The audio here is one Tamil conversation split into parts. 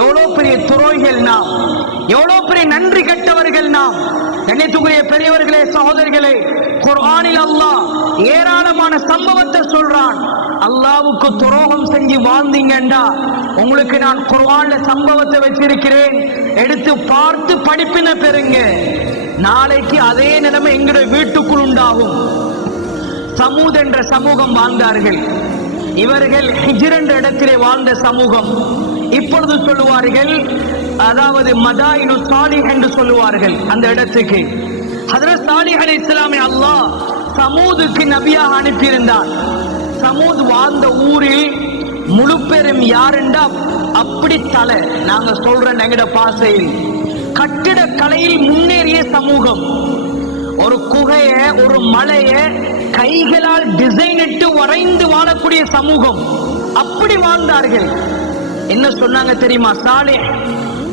எவ்வளவு பெரிய துரோகிகள் நாம்? எவ்வளவு பெரிய நன்றி கட்டவர்கள் நாம்? கண்ணியத்துக்குரிய பெரியவர்களே சகோதரிகளே குர்ஆனில் அல்லாஹ் ஏராளமான சம்பவத்தை சொல்றான். அல்லாவுக்கு துரோகம் செஞ்சு வாழ்ந்தீங்கண்டா? உங்களுக்கு நான் குர்ஆன்ல சம்பவத்தை வச்சிருக்கிறேன். எடுத்து பார்த்து படிப்பின பெறுங்க நாளைக்கு அதே நிலைமை எங்களுடைய வீட்டுக்குள் உண்டாகும். சமூத் என்ற சமூகம் வாழ்ந்தார்கள். இவர்கள் இரண்டு இடத்திலே வாழ்ந்த சமூகம். இப்பொழுது சொல்லுவார்கள் அதாவது மதாயினு சாலிஹ் என்று சொல்லுவார்கள் அந்த இடத்துக்கு. ஹதரத் சாலிஹ் அலி இஸ்லாமை அல்லாஹ் சமூதுக்கு நபியாக அனுப்பியிருந்தார். சமூத் வாழ்ந்த ஊரில் முழு பெரும் யாருண்டா? அப்படி தலை. நாங்க சொல்றேன் எங்கட பாசையில். கட்டிட கலையில் முன்னேறிய சமூகம். ஒரு குகைய ஒரு மலை கைகளால் டிசைன் இட்டு வரைந்து வாழக்கூடிய சமூகம். அப்படி வாழ்ந்தார்கள். என்ன சொன்னாங்க தெரியுமா? சாலே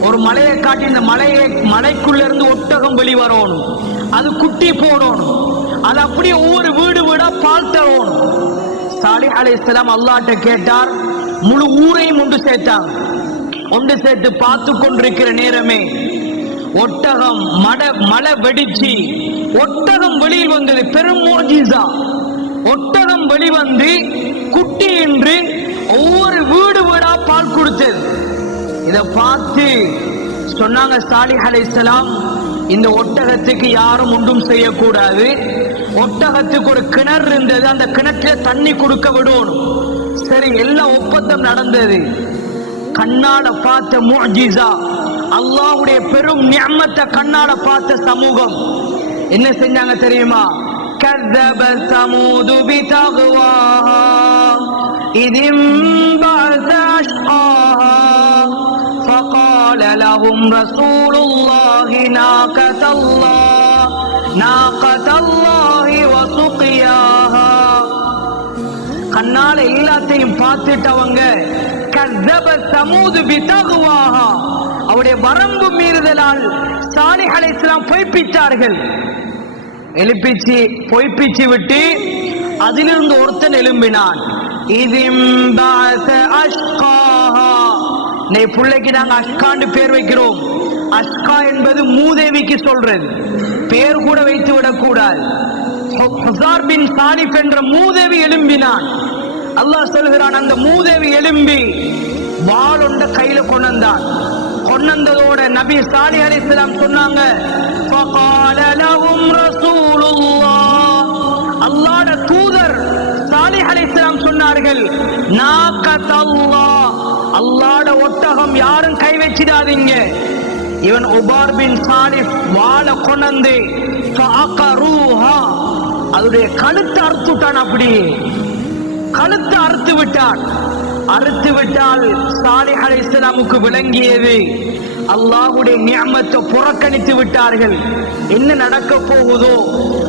ஒரு மலையை காட்டி இந்த மலையை மலைக்குள்ள இருந்து ஒட்டகம் வெளிவரணும். அது குட்டி போடணும். அது அப்படியே ஒவ்வொரு வீடு வீடா பால் தரணும் சாலி அலை இஸ்லாம் அல்லாட்ட கேட்டார் முழு ஊரையும் ஒன்று சேர்த்தாங்க ஒன்று சேர்த்து பார்த்து கொண்டிருக்கிற நேரமே ஒட்டகம் மட மழை வெடிச்சு ஒட்டகம் வெளியில் வந்தது பெரும் மோஜிசா. ஒட்டகம் வெளிவந்து குட்டி என்று ஒவ்வொரு வீடு வீடா பால் கொடுத்தது. இதை பார்த்து சொன்னாங்க ஸ்டாலி அலைசலாம் இந்த ஒட்டகத்துக்கு யாரும் ஒன்றும் செய்யக்கூடாது. ஒட்டகத்துக்கு ஒரு கிணறு இருந்தது அந்த கிணற்றுல தண்ணி கொடுக்க விடணும். சரி எல்லா ஒப்பந்தம் நடந்தது. கண்ணால பார்த்த முஜிசா அல்லாஹுடைய பெரும் ஞாமத்தை கண்ணால பார்த்த சமூகம். என்ன செஞ்சாங்க தெரியுமா? كذب ثمود بتغواها إذ انبعث أشقاها فقال لهم رسول الله ناقة الله ناقة الله وسقياها கண்ணால எல்லாத்தையும் பார்த்துட்டவங்க கதப சமூது பித்தகுவாகா அவருடைய வரம்பு மீறுதலால் சாலிஹ் இஸ்லாம் பொய்ப்பித்தார்கள் எழுப்பிச்சு பொய்ப்பிச்சு விட்டு அதிலிருந்து ஒருத்தன் எழும்பினான். இதிம்பாச அஷ்காஹா. நீ பிள்ளைக்கு நாங்கள் அஷ்கான்னு பேர் வைக்கிறோம். அஷ்கா என்பது மூதேவிக்கு சொல்றது. பேர் கூட வைத்து விடக்கூடாது. பின் சாலிப் என்ற மூதேவி எழும்பினான். அல்லாஹ் சொல்கிறான் அந்த மூதேவி எழும்பி வாள் ஒன்ற கையில வந்தான். சொன்னதோட நபி சாலி அலிஸ்லாம் சொன்னாங்க. அல்லாட தூதர் சாலி அலிஸ்லாம் சொன்னார்கள் அல்லாட ஒட்டகம் யாரும் கை வச்சிடாதீங்க. இவன் உபார் பின் சாலிஃப் வாழ கொண்டு அதனுடைய கழுத்து அறுத்துட்டான் அப்படி. கழுத்து அறுத்து விட்டான். அறுத்து விட்டால் சாலிஹ் அலைஹிஸ்ஸலாமுக்கு விளங்கியது. அல்லாஹுடைய நியமத்தை புறக்கணித்து விட்டார்கள். என்ன நடக்க போகுதோ?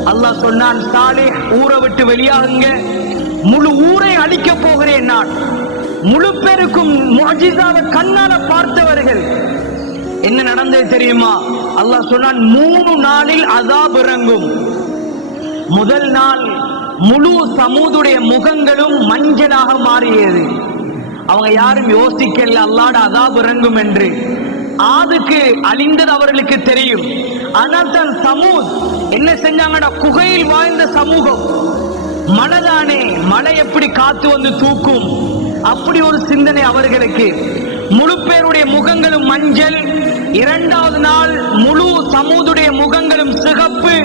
அல்லாஹ் சொன்னான் சாலே ஊரை விட்டு வெளியாகுங்க. முழு ஊரை அழிக்க போகிறேன் நான். முழு பேருக்கும் முஜிசாவை கண்ணால பார்த்தவர்கள். என்ன நடந்தது தெரியுமா? அல்லாஹ் சொன்னான் மூணு நாளில் அதாப் இறங்கும். முதல் நாள் முழு சமூதுடைய முகங்களும் மஞ்சளாக மாறியது. அவங்க யாரும் யோசிக்கல அல்லாட அதாப் இறங்கும் என்று. ஆதுக்கு அழிந்தது அவர்களுக்கு தெரியும். ஆனால் தன் சமூத் என்ன செஞ்சாங்கடா குகையில் வாழ்ந்த சமூகம். மழைதானே மழை எப்படி காத்து வந்து தூக்கும்? அப்படி ஒரு சிந்தனை அவர்களுக்கு. முழு பேருடைய முகங்களும் மஞ்சள். இரண்டாவது நாள் முழு சமூதுடைய முகங்களும் சிகப்பு.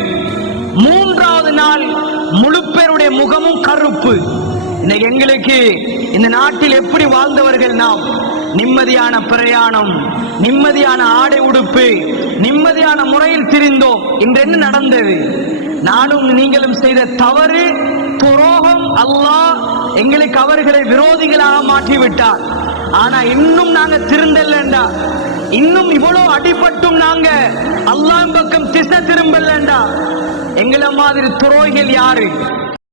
மூன்றாவது நாள் முழு பேருடைய முகமும் கருப்பு. இன்னைக்கு எங்களுக்கு இந்த நாட்டில் எப்படி வாழ்ந்தவர்கள் நாம்? நிம்மதியான பிரயாணம் நிம்மதியான ஆடை உடுப்பு நிம்மதியான முறையில் திரிந்தோம். இன்று என்ன நடந்தது? நானும் நீங்களும் செய்த தவறு துரோகம் அல்லாஹ் எங்களுக்கு அவர்களை விரோதிகளாக மாற்றிவிட்டார். ஆனா இன்னும் நாங்க திருந்தல்லண்டா. இன்னும் இவ்வளவு அடிபட்டும் நாங்க. அல்லாஹ் பக்கம் திசை திரும்பலண்டா எங்களை மாதிரி துரோகிகள் யாரு?